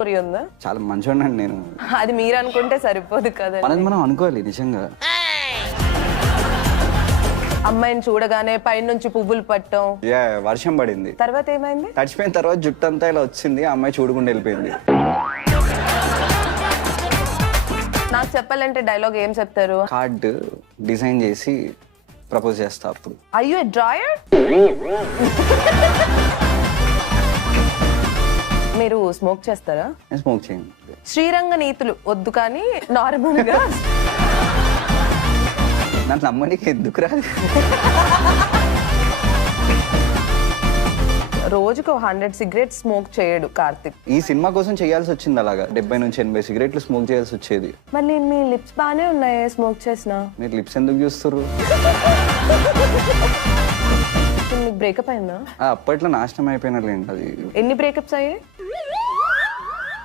Story ఉందా? చాలా మంచోడినండి నేను. అది మీరు అనుకుంటే సరిపోదు కదా. మనది మనం అనుకోవాలి నిజంగా. అమ్మాయిని చూడగానే పైనుంచి పువ్వులు పట్టం, వర్షం పడింది, తర్వాత ఏమైంది? తడిచిపోయిన తర్వాత జుట్టు అంతా ఇలా వచ్చింది, ఆ అమ్మాయి చూడకుండా వెళ్ళిపోయింది. నాకు చెప్పాలంటే డైలాగ్ ఏం చెప్తారు? కార్డ్ డిజైన్ చేసి ప్రపోజ్ చేస్తా అప్పుడు. Are you a drawer? మీరు స్మోక్ చేస్తారా? నేను స్మోక్ చేయను. శ్రీరంగ నీతులు వద్దు కానీ నార్మల్ గా నన్ను నమ్మనికి ఎందుకు రాదు. రోజుకు 100 సిగరెట్ స్మోక్ చేయడు కార్తిక్. ఈ సినిమా కోసం చేయాల్సి వచ్చింది అలాగా. 70 నుంచి 80 సిగరెట్లు స్మోక్ చేయాల్సి వచ్చేది. మళ్ళీ మీ లిప్స్ బాగానే ఉన్నాయి స్మోక్ చేసిన. మీరు లిప్స్ ఎందుకు చూస్తారు? మీకు బ్రేకప్ అయిందా? అప్పట్లో నాశనం అయిపోయినట్లేండి అది. ఎన్ని బ్రేకప్స్ అయ్యాయి?